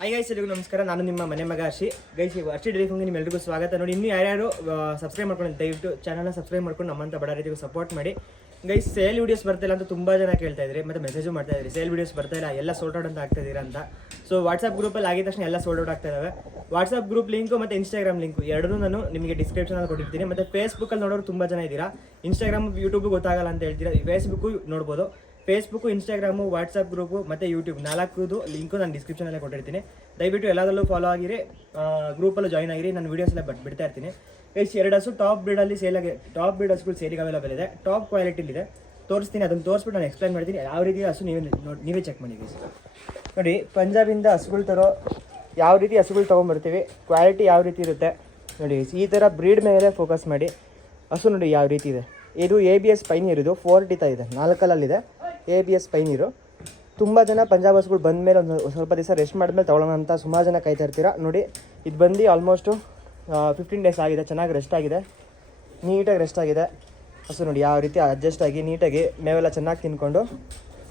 Hi guys, ಎಲ್ಲರಿಗೂ ನಮಸ್ಕಾರ. ನಾನು ನಿಮ್ಮ ಮನೆ ಮಗ ಅರ್ಷಿ. ಗೈಸ್, ಅರ್ಷಿ ಡೈರಿ ಫಾರ್ಮ್ಗೆ ನಿಮ್ಮೆಲ್ಲರಿಗೂ ಸ್ವಾಗತ. ನೋಡಿ, ಇನ್ನೂ ಯಾರ್ಯಾರು ಸಬ್ಸ್ಕ್ರೈಬ್ ಮಾಡ್ಕೊಂಡು ದಯವಿಟ್ಟು ಚಾನಲ್ನ ಸಬ್ಸ್ಕ್ರೈಬ್ ಮಾಡ್ಕೊಂಡು ನಮ್ಮಂಥ ಬಡ ರೀತಿಗೂ ಸಪೋರ್ಟ್ ಮಾಡಿ. ಗೈಸ್, ಸೇಲ್ ವೀಡಿಯೋಸ್ ಬರ್ತಾಯಿಲ್ಲ ಅಂತ ತುಂಬ ಜನ ಕೇಳ್ತಾ ಇದ್ರಿ, ಮತ್ತು ಮೆಸೇಜು ಮಾಡ್ತಾ ಇದ್ರಿ, ಸೇಲ್ ವೀಡಿಯೋಸ್ ಬರ್ತಾಯಿಲ್ಲ, ಎಲ್ಲ ಸೋಲ್ಡ್ ಔಟ್ ಅಂತ ಆಗ್ತಾ ಇದ್ದೀರಾ ಅಂತ. ಸೊ ವಾಟ್ಸಪ್ ಗ್ರೂಪಲ್ಲಿ ಆಗಿದ ತಕ್ಷಣ ಎಲ್ಲ ಸೋಲ್ಡ್ ಔಟ್ ಆಗ್ತಾ ಇದ್ದಾವೆ. ವಾಟ್ಸಪ್ ಗ್ರೂಪ್ ಲಿಂಕು ಮತ್ತು ಇನ್ಸ್ಟಾಗ್ರಾಮ್ ಲಿಂಕು ಎರಡೂ ನಾನು ನಿಮಗೆ ಡಿಸ್ಕ್ರಿಪ್ಷನಲ್ಲಿ ಕೊಟ್ಟಿರ್ತೀನಿ. ಮತ್ತು ಫೇಸ್ಬುಕ್ಕಲ್ಲಿ ನೋಡೋರು ತುಂಬ ಜನ ಇದ್ದೀರಾ. ಇನ್ಸ್ಟಾಗ್ರಾಮ್, ಯೂಟ್ಯೂಬ್ ಗೊತ್ತಾಗಲ್ಲ ಅಂತ ಹೇಳ್ತೀರಾ. ಫೇಸ್ಬುಕ್ಕು ನೋಡ್ಬೋದು. ಫೇಸ್ಬುಕ್ಕು, ಇನ್ಸ್ಟಾಗ್ರಾಮು, ವಾಟ್ಸಪ್ ಗ್ರೂಪು ಮತ್ತು ಯೂಟ್ಯೂಬ್ 4 ಲಿಂಕು ನಾನು ಡಿಸ್ಕ್ರಿಪ್ಷನಲ್ಲೇ ಕೊಟ್ಟಿರ್ತೀನಿ. ದಯವಿಟ್ಟು ಎಲ್ಲದರಲ್ಲೂ ಫಾಲೋ ಆಗಿರಿ, ಗ್ರೂಪಲ್ಲೂ ಜಾಯ್ನ್ ಆಗಿರಿ. ನಾನು ವೀಡಿಯೋಸ್ ಎಲ್ಲ ಬಿಡ್ತಾ ಇರ್ತೀನಿ. ಗೈಸ್, 2 ಹಸು ಟಾಪ್ ಬ್ರೀಡಲ್ಲಿ ಟಾಪ್ ಬ್ರೀಡ್ ಹಸುಗಳು ಸೇಲಿಗೆ ಅವೈಲೇಬಲ್ ಇದೆ. ಟಾಪ್ ಕ್ವಾಲಿಟಿಲಿದೆ, ತೋರಿಸ್ತೀನಿ. ಅದನ್ನು ತೋರಿಸ್ಬಿಟ್ಟು ನಾನು ಎಕ್ಸ್ಪ್ಲೈನ್ ಮಾಡ್ತೀನಿ ಯಾವ ರೀತಿ ಹಸು ನೀವೇ ಚೆಕ್ ಮಾಡಿ. ಗೈಸ್ ನೋಡಿ, ಪಂಜಾಬಿಂದ ಹಸುಗಳು ತರೋ ಯಾವ ರೀತಿ ಹಸುಗಳು ತೊಗೊಂಬರ್ತೀವಿ, ಕ್ವಾಲಿಟಿ ಯಾವ ರೀತಿ ಇರುತ್ತೆ ನೋಡಿ. ಈ ಥರ ಬ್ರೀಡ್ ಮೇಲೆ ಫೋಕಸ್ ಮಾಡಿ. ಹಸು ನೋಡಿ ಯಾವ ರೀತಿ ಇದೆ. ಇದು ABS ಪೈನೀರ್, ಇದು 4 ಟೀತಾ ಇದೆ, 4 ABS ಪೈನೀರು. ತುಂಬ ಜನ ಪಂಜಾಬ್ ಹಸುಗಳು ಬಂದಮೇಲೆ ಒಂದು ಸ್ವಲ್ಪ ದಿವಸ ರೆಸ್ಟ್ ಮಾಡಿದ್ಮೇಲೆ ತೊಗೊಳ್ಳೋಣ ಅಂತ ಸುಮಾರು ಜನ ಕಾಯ್ತಾ ಇರ್ತೀರ. ನೋಡಿ, ಇದು ಬಂದು ಆಲ್ಮೋಸ್ಟು 15 ಡೇಸ್ ಆಗಿದೆ. ಚೆನ್ನಾಗಿ ರೆಸ್ಟ್ ಆಗಿದೆ, ನೀಟಾಗಿ ರೆಸ್ಟ್ ಆಗಿದೆ. ಹಸು ನೋಡಿ ಯಾವ ರೀತಿ ಅಡ್ಜಸ್ಟ್ ಆಗಿ ನೀಟಾಗಿ ಮೇವೆಲ್ಲ ಚೆನ್ನಾಗಿ ತಿನ್ಕೊಂಡು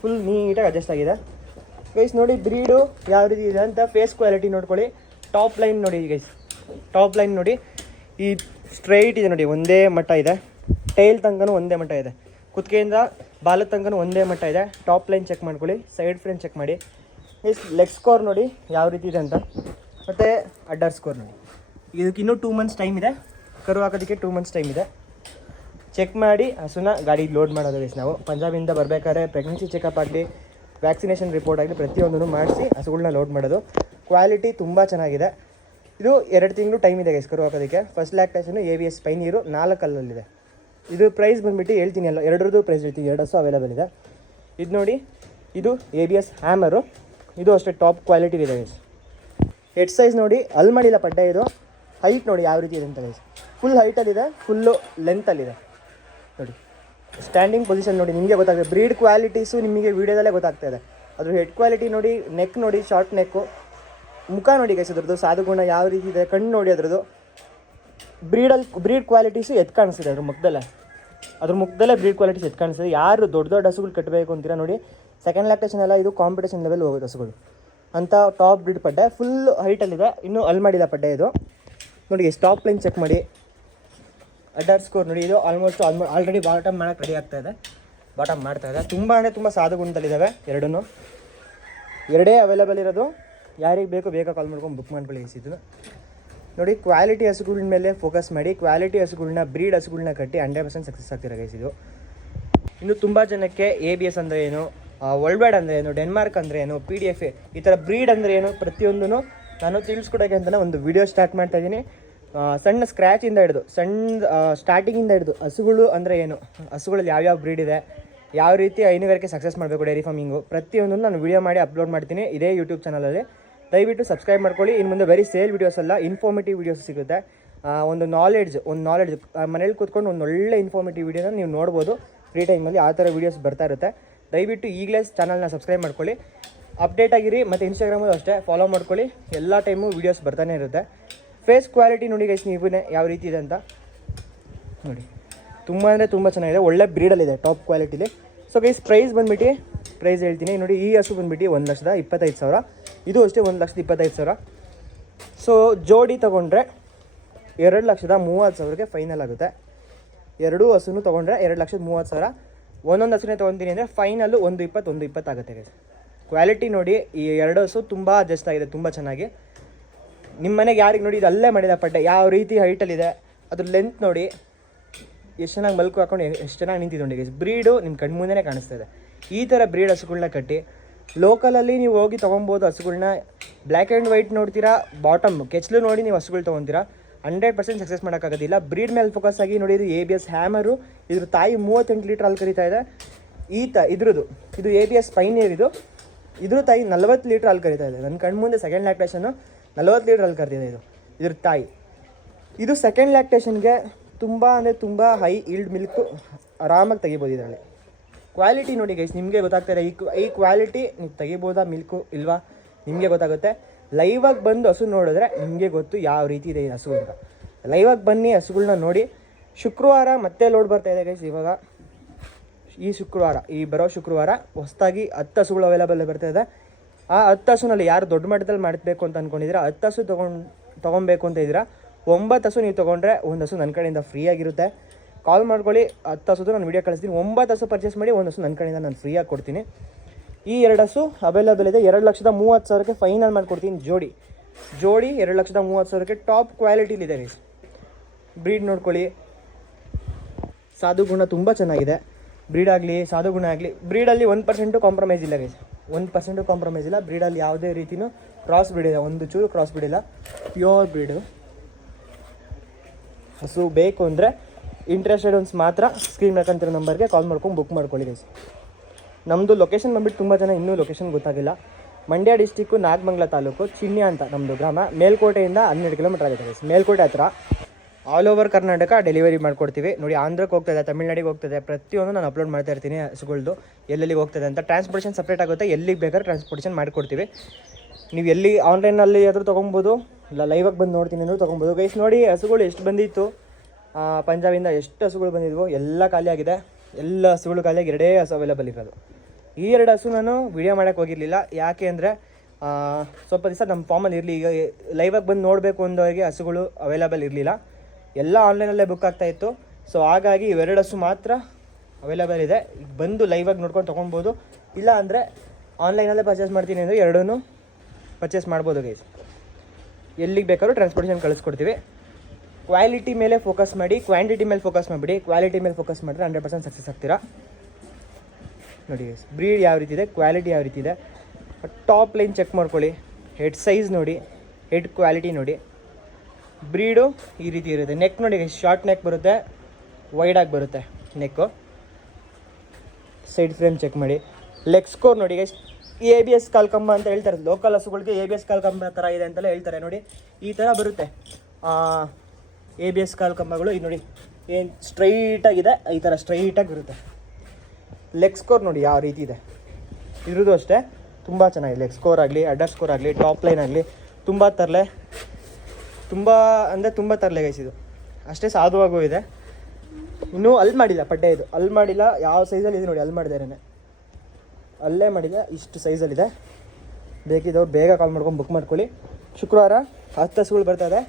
ಫುಲ್ ನೀಟಾಗಿ ಅಡ್ಜಸ್ಟ್ ಆಗಿದೆ. ಗೈಸ್ ನೋಡಿ, ಬ್ರೀಡು ಯಾವ ರೀತಿ ಇದೆ ಅಂತ ಫೇಸ್ ಕ್ವಾಲಿಟಿ ನೋಡ್ಕೊಳ್ಳಿ. ಟಾಪ್ ಲೈನ್ ನೋಡಿ ಗೈಸ್, ಟಾಪ್ ಲೈನ್ ನೋಡಿ. ಈ ಸ್ಟ್ರೈಟ್ ಇದೆ ನೋಡಿ, ಒಂದೇ ಮಟ್ಟ ಇದೆ. ಟೈಲ್ ತನಕನೂ ಒಂದೇ ಮಟ್ಟ ಇದೆ. ಕುತ್ತಿಗೆಯಿಂದ ಬಾಲದ ತನಕನೂ ಒಂದೇ ಮಟ್ಟ ಇದೆ. ಟಾಪ್ ಲೈನ್ ಚೆಕ್ ಮಾಡ್ಕೊಳ್ಳಿ, ಸೈಡ್ ಫ್ರೇಮ್ ಚೆಕ್ ಮಾಡಿ. ಲೆಗ್ ಸ್ಕೋರ್ ನೋಡಿ ಯಾವ ರೀತಿ ಇದೆ ಅಂತ, ಮತ್ತು ಅಡ್ಡರ್ ಸ್ಕೋರ್ ನೋಡಿ. ಇದಕ್ಕೆ ಇನ್ನೂ 2 ಮಂತ್ಸ್ ಟೈಮ್ ಇದೆ, ಕರು ಹಾಕೋದಕ್ಕೆ 2 ಮಂತ್ಸ್ ಟೈಮ್ ಇದೆ. ಚೆಕ್ ಮಾಡಿ ಹಸುನ ಗಾಡಿಗೆ ಲೋಡ್ ಮಾಡೋದು ಗೈಸ್. ನಾವು ಪಂಜಾಬಿಂದ ಬರಬೇಕಾದ್ರೆ ಪ್ರೆಗ್ನೆನ್ಸಿ ಚೆಕಪ್ ಆಗಲಿ, ವ್ಯಾಕ್ಸಿನೇಷನ್ ರಿಪೋರ್ಟ್ ಆಗಲಿ, ಪ್ರತಿಯೊಂದನ್ನು ಮಾಡಿಸಿ ಹಸುಗಳನ್ನ ಲೋಡ್ ಮಾಡೋದು. ಕ್ವಾಲಿಟಿ ತುಂಬ ಚೆನ್ನಾಗಿದೆ. ಇದು 2 ತಿಂಗಳು ಟೈಮ್ ಇದೆ ಗೈಸ್ ಕರು ಹಾಕೋದಕ್ಕೆ. ಫಸ್ಟ್ ಲ್ಯಾಕ್ಟೇಷನು ABS ಪೈನೀರು 4 ಇದು ಪ್ರೈಸ್ ಬಂದುಬಿಟ್ಟು ಹೇಳ್ತೀನಿ, ಎಲ್ಲ ಎರಡರದ್ದು ಪ್ರೈಸ್ ಹೇಳ್ತೀನಿ. 2 ಹಸು ಅವೈಲೇಬಲ್ ಇದೆ. ಇದು ನೋಡಿ, ಇದು ABS ಹ್ಯಾಮರು. ಇದು ಅಷ್ಟೇ ಟಾಪ್ ಕ್ವಾಲಿಟಿ ಇದೆ ಗೈಸ್. ಹೆಡ್ ಸೈಜ್ ನೋಡಿ, ಅಲ್ಲಿ ಮಾಡಿಲ್ಲ ಪಡ್ಡೆ. ಇದು ಹೈಟ್ ನೋಡಿ ಯಾವ ರೀತಿ ಇದೆ ಅಂತ ಗೈಸ್. ಫುಲ್ ಹೈಟಲ್ಲಿದೆ, ಫುಲ್ಲು ಲೆಂತಲ್ಲಿದೆ ನೋಡಿ. ಸ್ಟ್ಯಾಂಡಿಂಗ್ ಪೊಸಿಷನ್ ನೋಡಿ, ನಿಮಗೆ ಗೊತ್ತಾಗ್ತದೆ. ಬ್ರೀಡ್ ಕ್ವಾಲಿಟೀಸು ನಿಮಗೆ ವೀಡಿಯೋದಲ್ಲೇ ಗೊತ್ತಾಗ್ತಾ ಇದೆ. ಅದ್ರ ಹೆಡ್ ಕ್ವಾಲಿಟಿ ನೋಡಿ, ನೆಕ್ ನೋಡಿ, ಶಾರ್ಟ್ ನೆಕ್ಕು. ಮುಖ ನೋಡಿ ಗೈಸ್, ಅದ್ರದ್ದು ಸಾಧುಗುಣ ಯಾವ ರೀತಿ ಇದೆ. ಕಣ್ಣು ನೋಡಿ ಅದ್ರದ್ದು. ಬ್ರೀಡ್ ಕ್ವಾಲಿಟೀಸು ಎದ್ದು ಕಾಣಿಸ್ತಿದೆ ಅದ್ರ ಮುಖದಲ್ಲೇ ಬ್ರೀಡ್ ಕ್ವಾಲಿಟೀಸ್ ಎದ್ದು ಕಾಣಿಸ್ತಿದೆ. ಯಾರು ದೊಡ್ಡ ಹಸುಗಳು ಕಟ್ಟಬೇಕು ಅಂತೀರಾ ನೋಡಿ, ಸೆಕೆಂಡ್ ಲ್ಯಾಕ್ಟೇಷನ್ ಎಲ್ಲ ಇದು ಕಾಂಪಿಟೇಷನ್ ಲೆವೆಲ್ ಹೋಗೋದು ಹಸುಗಳು ಅಂತ ಟಾಪ್ ಬ್ರೀಡ್ ಪಡ್ಡೆ. ಫುಲ್ ಹೈಟಲ್ಲಿದೆ, ಇನ್ನೂ ಅಲ್ಲಿ ಮಾಡಿಲ್ಲ ಪಡ್ಡೆ. ಇದು ನೋಡಿ, ಟಾಪ್ ಲೈನ್ ಚೆಕ್ ಮಾಡಿ. ಅಡ್ಡರ್ ಸ್ಕೋರ್ ನೋಡಿ, ಇದು ಆಲ್ರೆಡಿ ಬಾಟಮ್ ಮಾಡೋಕ್ಕೆ ರೆಡಿ ಆಗ್ತಾಯಿದೆ, ಬಾಟಮ್ ಮಾಡ್ತಾಯಿದೆ. ತುಂಬ ಅಂದರೆ ತುಂಬ ಸಾಧು ಗುಣದಲ್ಲಿದ್ದಾವೆ. ಎರಡೇ ಅವೈಲೇಬಲ್ ಇರೋದು. ಯಾರಿಗೆ ಬೇಕೋ ಕಾಲ್ ಮಾಡ್ಕೊಂಡು ಬುಕ್ ಮಾಡ್ಕೊಳ್ಳಿ ಇದು ನೋಡಿ. ಕ್ವಾಲಿಟಿ ಹಸುಗಳ ಮೇಲೆ ಫೋಕಸ್ ಮಾಡಿ. ಕ್ವಾಲಿಟಿ ಹಸುಗಳನ್ನ, ಬ್ರೀಡ್ ಹಸುಗಳನ್ನ ಕಟ್ಟಿ 100% ಸಕ್ಸಸ್ ಆಗ್ತಿರೋ ಗೈಸ್ ಇದು. ಇನ್ನು ತುಂಬ ಜನಕ್ಕೆ ABS ಅಂದರೆ ಏನು, ವರ್ಲ್ಡ್ ವೈಡ್ ಅಂದರೆ ಏನು, ಡೆನ್ಮಾರ್ಕ್ ಅಂದರೆ ಏನು, PDF ಈ ಥರ ಬ್ರೀಡ್ ಅಂದರೆ ಏನು, ಪ್ರತಿಯೊಂದೂ ನಾನು ತಿಳಿಸ್ಕೊಡೋಕ್ಕೆ ಅಂತಲೇ ಒಂದು ವಿಡಿಯೋ ಸ್ಟಾರ್ಟ್ ಮಾಡ್ತಾಯಿದ್ದೀನಿ. ಸಣ್ಣ ಸ್ಕ್ರ್ಯಾಚಿಂದ ಹಿಡಿದು, ಸ್ಟಾರ್ಟಿಂಗಿಂದ ಹಿಡಿದು ಹಸುಗಳು ಅಂದರೆ ಏನು, ಹಸುಗಳಲ್ಲಿ ಯಾವ್ಯಾವ ಬ್ರೀಡ್ ಇದೆ, ಯಾವ ರೀತಿ ಹೈನುಗಾರಿಕೆ ಸಕ್ಸಸ್ ಮಾಡಬೇಕು, ಡೈರಿ ಫಾರ್ಮಿಂಗು, ಪ್ರತಿಯೊಂದನ್ನು ನಾನು ವಿಡಿಯೋ ಮಾಡಿ ಅಪ್ಲೋಡ್ ಮಾಡ್ತೀನಿ ಇದೇ ಯೂಟ್ಯೂಬ್ ಚಾನಲಲ್ಲಿ. ದಯವಿಟ್ಟು ಸಬ್ಸ್ಕ್ರೈಬ್ ಮಾಡ್ಕೊಳ್ಳಿ. ಇನ್ನು ಮುಂದೆ ಬರೀ ಸೇಲ್ ವೀಡಿಯೋಸ್ ಅಲ್ಲ, ಇನ್ಫಾರ್ಮೇಟಿವ್ ವೀಡಿಯೋಸ್ ಸಿಗುತ್ತೆ. ಒಂದು ನಾಲೆಡ್ಜ್ ಮನೇಲಿ ಕೂತ್ಕೊಂಡು ಒಂದು ಒಳ್ಳೆ ಇನ್ಫಾರ್ಮೇಟಿವ್ ವೀಡಿಯೋನ ನೀವು ನೋಡ್ಬೋದು ಫ್ರೀ ಟೈಮಲ್ಲಿ. ಆ ಥರ ವೀಡಿಯೋಸ್ ಬರ್ತಾ ಇರುತ್ತೆ. ದಯವಿಟ್ಟು ಈಗಲೇ ಚಾನಲ್ನ ಸಬ್ಸ್ಕ್ರೈಬ್ ಮಾಡ್ಕೊಳ್ಳಿ, ಅಪ್ಡೇಟ್ ಆಗಿರಿ. ಮತ್ತು ಇನ್ಸ್ಟಾಗ್ರಾಮಲ್ಲೂ ಅಷ್ಟೇ ಫಾಲೋ ಮಾಡ್ಕೊಳ್ಳಿ, ಎಲ್ಲ ಟೈಮು ವೀಡಿಯೋಸ್ ಬರ್ತಾನೆ ಇರುತ್ತೆ. ಫೇಸ್ ಕ್ವಾಲಿಟಿ ನೋಡಿ ಗೈಸ್, ನೀವೇ ಯಾವ ರೀತಿ ಇದೆ ಅಂತ ನೋಡಿ. ತುಂಬ ಅಂದರೆ ತುಂಬ ಚೆನ್ನಾಗಿದೆ, ಒಳ್ಳೆ ಬ್ರೀಡಲ್ಲಿದೆ, ಟಾಪ್ ಕ್ವಾಲಿಟಿಲಿ. ಸೊ ಗೈಸ್, ಪ್ರೈಸ್ ಹೇಳ್ತೀನಿ ನೋಡಿ. ಈ ಹಸು ಬಂದುಬಿಟ್ಟು 1,25,000. ಇದು ಅಷ್ಟೇ 1,25,000. ಸೊ ಜೋಡಿ ತೊಗೊಂಡ್ರೆ 2,30,000ಗೆ ಫೈನಲ್ ಆಗುತ್ತೆ. ಎರಡೂ ಹಸುನು ತೊಗೊಂಡ್ರೆ 2,30,000. ಒಂದೊಂದು ಹಸುನೇ ತೊಗೊತೀನಿ ಅಂದರೆ ಫೈನಲ್ಲು 1,20,000 ಆಗುತ್ತೆ ಗೈಸ್. ಕ್ವಾಲಿಟಿ ನೋಡಿ, ಈ 2 ಹಸು ತುಂಬ ಅಡ್ಜಸ್ಟ್ ಆಗಿದೆ, ತುಂಬ ಚೆನ್ನಾಗಿ. ನಿಮ್ಮ ಮನೆಗೆ ಯಾರಿಗೆ ನೋಡಿ, ಇದು ಅಲ್ಲೇ ಮಾಡಿದ ಪಡ್ಡೆ ಯಾವ ರೀತಿ ಹೈಟಲ್ಲಿದೆ, ಅದ್ರ ಲೆಂತ್ ನೋಡಿ ಎಷ್ಟು ಚೆನ್ನಾಗಿ ಮಲ್ಕು ಹಾಕೊಂಡು ಎಷ್ಟು ಚೆನ್ನಾಗಿ ನಿಂತಿದ್ದು ನೋಡಿ ಗೈಸ್. ಬ್ರೀಡು ನಿಮ್ಮ ಕಣ್ಮುಂದೆನೇ ಕಾಣಿಸ್ತಾ ಇದೆ. ಈ ಥರ ಬ್ರೀಡ್ ಹಸುಗಳನ್ನ ಕಟ್ಟಿ ಲೋಕಲಲ್ಲಿ ನೀವು ಹೋಗಿ ತೊಗೊಬೋದು ಹಸುಗಳನ್ನ. ಬ್ಲ್ಯಾಕ್ ಆ್ಯಂಡ್ ವೈಟ್ ನೋಡ್ತೀರಾ, ಬಾಟಮ್ ಕೆಚ್ಚಲು ನೋಡಿ ನೀವು ಹಸುಗಳು ತೊಗೊತೀರಾ, 100% ಸಕ್ಸಸ್ ಮಾಡೋಕ್ಕಾಗೋದಿಲ್ಲ. ಬ್ರೀಡ್ ಮೇಲೆ ಫೋಕಸ್ ಆಗಿ ನೋಡಿ. ಇದು ABS ಹ್ಯಾಮರು. ಇದ್ರ ತಾಯಿ 38 ಲೀಟ್ರ್ ಹಾಲು ಕರಿತಾ ಇದೆ. ಇದು ABS ಪೈನೀರ್. ಇದ್ರ ತಾಯಿ 40 ಲೀಟ್ರ್ ಹಾಲು ಕರಿತಾ ಇದೆ. ನನ್ನ ಕಣ್ಮುಂದೆ ಸೆಕೆಂಡ್ ಲ್ಯಾಕ್ಟೇಷನ್ನು 40 ಲೀಟ್ರ್ ಹಾಲು ಕರಿತಿದೆ. ಇದ್ರ ತಾಯಿ. ಇದು ಸೆಕೆಂಡ್ ಲ್ಯಾಕ್ಟೇಷನ್ಗೆ ತುಂಬ ಅಂದರೆ ತುಂಬ ಹೈ ಈಲ್ಡ್ ಮಿಲ್ಕು ಆರಾಮಾಗಿ ತೆಗಿಬೋದು ಇದರಲ್ಲಿ. ಕ್ವಾಲಿಟಿ ನೋಡಿ ಗೈಸ್, ನಿಮಗೆ ಗೊತ್ತಾಗ್ತಾರೆ ಈ ಕ್ವಾಲಿಟಿ ನೀವು ತೆಗಿಬೋದಾ ಮಿಲ್ಕು ಇಲ್ವಾ ನಿಮಗೆ ಗೊತ್ತಾಗುತ್ತೆ. ಲೈವಾಗಿ ಬಂದು ಹಸು ನೋಡಿದ್ರೆ ನಿಮಗೆ ಗೊತ್ತು ಯಾವ ರೀತಿ ಇದೆ ಈ ಹಸು ಅಂತ. ಲೈವಾಗಿ ಬನ್ನಿ, ಹಸುಗಳನ್ನ ನೋಡಿ. ಶುಕ್ರವಾರ ಮತ್ತೆ ಲೋಡ್ ಬರ್ತಾಯಿದೆ ಗೈಸ್. ಇವಾಗ ಈ ಬರೋ ಶುಕ್ರವಾರ ಹೊಸದಾಗಿ 10 ಹಸುಗಳು ಅವೈಲೇಬಲ್ ಬರ್ತಾಯಿದೆ. ಆ 10 ಹಸುನಲ್ಲಿ ಯಾರು ದೊಡ್ಡ ಮಟ್ಟದಲ್ಲಿ ಮಾಡಬೇಕು ಅಂತ ಅಂದ್ಕೊಂಡಿದ್ದೀರಾ, 10 ಹಸು ತೊಗೊಬೇಕು ಅಂತ ಇದ್ದೀರಾ, 9 ಹಸು ನೀವು ತೊಗೊಂಡ್ರೆ 1 ಹಸು ನನ್ನ ಕಡೆಯಿಂದ ಫ್ರೀ ಆಗಿರುತ್ತೆ. ಕಾಲ್ ಮಾಡ್ಕೊಳ್ಳಿ, 10 ಹಸುದು ನಾನು ವೀಡಿಯೋ ಕಳಿಸ್ತೀನಿ. 9 ಹಸು ಪರ್ಚೇಸ್ ಮಾಡಿ 1 ಹಸು ನನ್ನ ಕಡೆಯಿಂದ ನಾನು ಫ್ರೀಯಾಗಿ ಕೊಡ್ತೀನಿ. ಈ 2 ಹಸು ಅವೈಲೇಬಲ್ ಇದೆ. 2,30,000ಕ್ಕೆ ಫೈನಲ್ ಮಾಡಿಕೊಡ್ತೀನಿ. ಜೋಡಿ 2,30,000ಕ್ಕೆ ಟಾಪ್ ಕ್ವಾಲಿಟಿಲಿದೆ ಗೈಸ್. ಬ್ರೀಡ್ ನೋಡ್ಕೊಳ್ಳಿ, ಸಾಧು ಗುಣ ತುಂಬ ಚೆನ್ನಾಗಿದೆ. ಬ್ರೀಡ್ ಆಗಲಿ ಸಾಧು ಗುಣ ಆಗಲಿ, ಬ್ರೀಡಲ್ಲಿ 1% ಕಾಂಪ್ರಮೈಸ್ ಇಲ್ಲ ಗೈಸ್, 1% ಕಾಂಪ್ರಮೈಸ್ ಇಲ್ಲ. ಬ್ರೀಡಲ್ಲಿ ಯಾವುದೇ ರೀತಿಯೂ ಕ್ರಾಸ್ ಬ್ರೀಡ್ ಇಲ್ಲ, ಒಂದು ಚೂರು ಕ್ರಾಸ್ ಬ್ರೀಡ್ ಇಲ್ಲ, ಪ್ಯೂರ್ ಬ್ರೀಡು. ಹಸು ಬೇಕು ಅಂದರೆ ಇಂಟ್ರೆಸ್ಟೆಡ್ ಒನ್ಸ್ ಮಾತ್ರ ಸ್ಕ್ರೀನ್ ಹಾಕಂತಿರೋ ನಂಬರ್ಗೆ ಕಾಲ್ ಮಾಡ್ಕೊಂಡು ಬುಕ್ ಮಾಡ್ಕೊಳ್ಳಿ ಗೈಸ್. ನಮ್ಮದು ಲೊಕೇಶನ್ ಬಂದುಬಿಟ್ಟು ತುಂಬ ಜನ ಇನ್ನೂ ಲೊಕೇಶನ್ ಗೊತ್ತಾಗಿಲ್ಲ. ಮಂಡ್ಯ ಡಿಸ್ಟಿಕ್ಕು ನಾಗಮಂಗಲ ತಾಲೂಕು, ಚಿನ್ಯ ಅಂತ ನಮ್ಮದು ಗ್ರಾಮ. ಮೇಲ್ಕೋಟೆಯಿಂದ 12 ಕಿಲೋಮೀಟರ್ ಆಗುತ್ತೆ ಗೈಸ್. ಮೇಲ್ಕೋಟೆ ಹತ್ರ ಆಲ್ ಓವರ್ ಕರ್ನಾಟಕ ಡೆಲಿವರಿ ಮಾಡ್ಕೊಡ್ತೀವಿ. ನೋಡಿ, ಆಂಧ್ರಕ್ಕೆ ಹೋಗ್ತದೆ, ತಮಿಳ್ನಾಡಿಗೆ ಹೋಗ್ತದೆ, ಪ್ರತಿಯೊಂದು ನಾನು ಅಪ್ಲೋಡ್ ಮಾಡ್ತಾ ಇರ್ತೀನಿ ಹಸುಗಳ್ದು ಎಲ್ಲೆಲ್ಲಿಗೆ ಹೋಗ್ತದೆ ಅಂತ. ಟ್ರಾನ್ಸ್ಪೋರ್ಟೇಷನ್ ಸಪ್ರೇಟ್ ಆಗುತ್ತೆ, ಎಲ್ಲಿಗೆ ಬೇಕಾದ್ರೆ ಟ್ರಾನ್ಸ್ಪೋರ್ಟೇಷನ್ ಮಾಡಿಕೊಡ್ತೀವಿ. ನೀವು ಎಲ್ಲಿ ಆನ್ಲೈನಲ್ಲಿ ಆದರೂ ತೊಗೊಬೋದು, ಇಲ್ಲ ಲೈವಾಗಿ ಬಂದು ನೋಡ್ತೀನಿ ಅಂದರೂ ತೊಗೊಬೋದು ಗೈಸ್. ನೋಡಿ ಹಸುಗಳು ಎಷ್ಟು ಬಂದಿತ್ತು, ಪಂಜಾಬಿಂದ ಎಷ್ಟು ಹಸುಗಳು ಬಂದಿದ್ವು, ಎಲ್ಲ ಖಾಲಿಯಾಗಿದೆ. ಎಲ್ಲ ಹಸುಗಳು ಖಾಲಿಯಾಗಿ 2 ಹಸು ಅವೈಲೇಬಲ್ ಇರೋದು. ಈ 2 ಹಸು ನಾನು ವೀಡಿಯೋ ಮಾಡೋಕ್ಕೆ ಹೋಗಿರಲಿಲ್ಲ. ಯಾಕೆ ಅಂದರೆ ಸ್ವಲ್ಪ ದಿವಸ ನಮ್ಮ ಫಾರ್ಮಲ್ಲಿ ಇರಲಿ. ಈಗ ಲೈವಾಗಿ ಬಂದು ನೋಡಬೇಕು ಅಂದವರಿಗೆ ಹಸುಗಳು ಅವೈಲೇಬಲ್ ಇರಲಿಲ್ಲ, ಎಲ್ಲ ಆನ್ಲೈನಲ್ಲೇ ಬುಕ್ ಆಗ್ತಾಯಿತ್ತು. ಸೊ ಹಾಗಾಗಿ ಇವೆರಡು ಹಸು ಮಾತ್ರ ಅವೈಲೇಬಲ್ ಇದೆ. ಈಗ ಬಂದು ಲೈವಾಗಿ ನೋಡ್ಕೊಂಡು ತೊಗೊಬೋದು. ಇಲ್ಲ ಅಂದರೆ ಆನ್ಲೈನಲ್ಲೇ ಪರ್ಚೇಸ್ ಮಾಡ್ತೀನಿ ಅಂದರೆ ಎರಡೂ ಪರ್ಚೇಸ್ ಮಾಡ್ಬೋದು ಗೈಸ್. ಎಲ್ಲಿಗೆ ಬೇಕಾದ್ರೂ ಟ್ರಾನ್ಸ್ಪೋರ್ಟೇಷನ್ ಕಳಿಸ್ಕೊಡ್ತೀವಿ. ಕ್ವಾಲಿಟಿ ಮೇಲೆ ಫೋಕಸ್ ಮಾಡಿ, ಕ್ವಾಂಟಿಟಿ ಮೇಲೆ ಫೋಕಸ್ ಮಾಡಿಬಿಡಿ. ಕ್ವಾಲಿಟಿ ಮೇಲೆ ಫೋಕಸ್ ಮಾಡಿದ್ರೆ 100% ಸಕ್ಸಸ್ ಆಗ್ತೀರಾ. ನೋಡಿ ಗೈಸ್, ಬ್ರೀಡ್ ಯಾವ ರೀತಿ ಇದೆ, ಕ್ವಾಲಿಟಿ ಯಾವ ರೀತಿ ಇದೆ, ಟಾಪ್ ಲೈನ್ ಚೆಕ್ ಮಾಡ್ಕೊಳ್ಳಿ. ಹೆಡ್ ಸೈಜ್ ನೋಡಿ, ಹೆಡ್ ಕ್ವಾಲಿಟಿ ನೋಡಿ. ಬ್ರೀಡು ಈ ರೀತಿ ಇರುತ್ತೆ. ನೆಕ್ ನೋಡಿ, ಶಾರ್ಟ್ ನೆಕ್ ಬರುತ್ತೆ, ವೈಡಾಗಿ ಬರುತ್ತೆ ನೆಕ್ಕು. ಸೈಡ್ ಫ್ರೇಮ್ ಚೆಕ್ ಮಾಡಿ. ಲೆಗ್ ಸ್ಕೋರ್ ನೋಡಿ ಗೈಸ್, ABS ಕಾಲ್ಕಂಬ ಅಂತ ಹೇಳ್ತಾರೆ. ಲೋಕಲ್ ಹಸುಗಳಿಗೆ ABS ಕಾಲ್ಕಂಬ ಥರ ಇದೆ ಅಂತೆಲ್ಲ ಹೇಳ್ತಾರೆ. ನೋಡಿ, ಈ ಥರ ಬರುತ್ತೆ ABS ಕಾಲ್ಕಂಬಗಳು. ಇದು ನೋಡಿ, ಏನು ಸ್ಟ್ರೈಟಾಗಿದೆ, ಈ ಥರ ಸ್ಟ್ರೈಟಾಗಿ ಇರುತ್ತೆ. ಲೆಗ್ ಸ್ಕೋರ್ ನೋಡಿ ಯಾವ ರೀತಿ ಇದೆ. ಇದ್ರದ್ದು ಅಷ್ಟೇ ತುಂಬ ಚೆನ್ನಾಗಿದೆ. ಲೆಗ್ ಸ್ಕೋರ್ ಆಗಲಿ, ಅಡ್ಡರ್ ಸ್ಕೋರ್ ಆಗಲಿ, ಟಾಪ್ ಲೈನ್ ಆಗಲಿ, ತುಂಬ ತರಲೆ, ತುಂಬ ಅಂದರೆ ತುಂಬ ತರಲೆ ಗೈಸ್. ಇದು ಅಷ್ಟೇ ಸಾಧುವಾಗೂ ಇದೆ. ಇನ್ನೂ ಅಲ್ಲಿ ಮಾಡಿಲ್ಲ ಪಡ್ಡೆ, ಇದು ಅಲ್ಲಿ ಮಾಡಿಲ್ಲ. ಯಾವ ಸೈಜಲ್ಲಿ ಇದೆ ನೋಡಿ, ಅಲ್ಲಿ ಮಾಡಿದಾರೆ, ಅಲ್ಲೇ ಮಾಡಿದೆ. ಇಷ್ಟು ಸೈಜಲ್ಲಿದೆ. ಬೇಕಿದ್ದವ್ರು ಬೇಗ ಕಾಲ್ ಮಾಡ್ಕೊಂಡು ಬುಕ್ ಮಾಡ್ಕೊಳ್ಳಿ. ಶುಕ್ರವಾರ 10 ಹಸುಗಳು ಬರ್ತದೆ.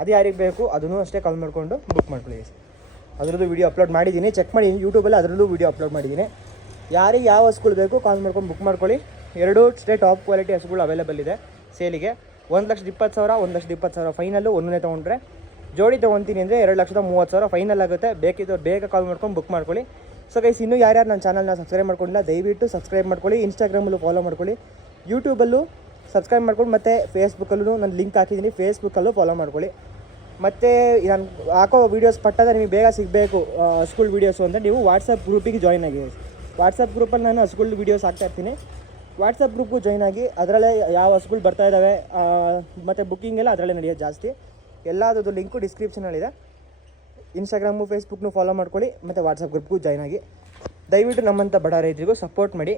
ಅದು ಯಾರಿಗೆ ಬೇಕು ಅದನ್ನು ಅಷ್ಟೇ ಕಾಲ್ ಮಾಡಿಕೊಂಡು ಬುಕ್ ಮಾಡ್ಕೊಳ್ಳಿ ಗೈಸ್. ಅದರದ್ದು ವೀಡಿಯೋ ಅಪ್ಲೋಡ್ ಮಾಡಿದ್ದೀನಿ, ಚೆಕ್ ಮಾಡಿ ಯೂಟ್ಯೂಬಲ್ಲಿ. ಅದರಲ್ಲೂ ವೀಡಿಯೋ ಅಪ್ಲೋಡ್ ಮಾಡಿದ್ದೀನಿ. ಯಾರಿಗೆ ಯಾವ ಹಸುಗಳು ಬೇಕು ಕಾಲ್ ಮಾಡ್ಕೊಂಡು ಬುಕ್ ಮಾಡ್ಕೊಳ್ಳಿ. 2 ಅಷ್ಟೇ ಟಾಪ್ ಕ್ವಾಲಿಟಿ ಹಸುಗಳು ಅವೈಲೇಬಲ್ ಇದೆ ಸೇಲಿಗೆ. 1,20,000, 1,20,000 ಫೈನಲ್ಲು. ಒಂದನೇ ತೊಗೊಂಡ್ರೆ ಜೋಡಿ ತೊಗೊತೀನಿ ಅಂದರೆ 2,30,000 ಫೈನಲ್ ಆಗುತ್ತೆ. ಬೇಕಿದ್ದವ್ರು ಬೇಗ ಕಾಲ್ ಮಾಡ್ಕೊಂಡು ಬುಕ್ ಮಾಡ್ಕೊಳ್ಳಿ. ಸೊ ಗೈಸ್, ಇನ್ನೂ ಯಾರ್ಯಾರು ನನ್ನ ಚಾನಲ್ನ ಸಬ್ಸ್ಕ್ರೈಬ್ ಮಾಡ್ಕೊಂಡಿಲ್ಲ ದಯವಿಟ್ಟು ಸಬ್ಸ್ಕ್ರೈಬ್ ಮಾಡ್ಕೊಳ್ಳಿ. ಇನ್ಸ್ಟಾಗ್ರಾಮಲ್ಲೂ ಫಾಲೋ ಮಾಡ್ಕೊಳ್ಳಿ, ಯೂಟ್ಯೂಬಲ್ಲೂ ಸಬ್ಸ್ಕ್ರೈಬ್ ಮಾಡ್ಕೊಂಡು, ಮತ್ತು ಫೇಸ್ಬುಕ್ಕಲ್ಲೂ ನಾನು ಲಿಂಕ್ ಹಾಕಿದ್ದೀನಿ, ಫೇಸ್ಬುಕ್ಕಲ್ಲೂ ಫಾಲೋ ಮಾಡ್ಕೊಳ್ಳಿ. ಮತ್ತು ನಾನು ಹಾಕೋ ವೀಡಿಯೋಸ್ ಪಟ್ಟದ ನಿಮಗೆ ಬೇಗ ಸಿಗಬೇಕು ಹಸುಗಳ ವೀಡಿಯೋಸು ಅಂದರೆ ನೀವು ವಾಟ್ಸಪ್ ಗ್ರೂಪಿಗೆ ಜಾಯ್ನ್ ಆಗಿ. ವಾಟ್ಸಪ್ ಗ್ರೂಪಲ್ಲಿ ನಾನು ಹಸುಗಳ ವೀಡಿಯೋಸ್ ಹಾಕ್ತಾಯಿರ್ತೀನಿ. ವಾಟ್ಸಪ್ ಗ್ರೂಪು ಜಾಯ್ನ್ ಆಗಿ ಅದರಲ್ಲೇ ಯಾವ ಹಸುಗಳು ಬರ್ತಾ ಇದ್ದಾವೆ ಮತ್ತು ಬುಕ್ಕಿಂಗ್ ಎಲ್ಲ ಅದರಲ್ಲೇ ನಡೆಯೋದು ಜಾಸ್ತಿ. ಎಲ್ಲದರದ್ದು ಲಿಂಕು ಡಿಸ್ಕ್ರಿಪ್ಷನಲ್ಲಿದೆ. ಇನ್ಸ್ಟಾಗ್ರಾಮು ಫೇಸ್ಬುಕ್ನು ಫಾಲೋ ಮಾಡ್ಕೊಳ್ಳಿ, ಮತ್ತು ವಾಟ್ಸಪ್ ಗ್ರೂಪ್ಗೂ ಜಾಯ್ನ್ ಆಗಿ. ದಯವಿಟ್ಟು ನಮ್ಮಂಥ ಬಡ ರೈತರಿಗೂ ಸಪೋರ್ಟ್ ಮಾಡಿ,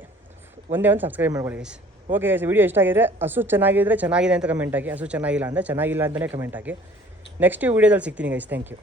ಒಂದೇ ಒಂದು ಸಬ್ಸ್ಕ್ರೈಬ್ ಮಾಡ್ಕೊಳ್ಳಿ ಗೈಸ್. ಓಕೆ ಗೈಸ್, ವಿಡಿಯೋ ಇಷ್ಟ ಆಗಿದ್ರೆ, ಹಸು ಚೆನ್ನಾಗಿದ್ದರೆ ಚೆನ್ನಾಗಿದೆ ಅಂತ ಕಮೆಂಟ್ ಹಾಕಿ, ಹಸು ಚೆನ್ನಾಗಿಲ್ಲ ಅಂದರೆ ಚೆನ್ನಾಗಿಲ್ಲ ಅಂತಲೇ ಕಮೆಂಟ್ ಹಾಕಿ. ನೆಕ್ಸ್ಟ್ ವೀಡಿಯೋದಲ್ಲಿ ಸಿಗ್ತೀನಿ ಗೈಸ್. Thank you.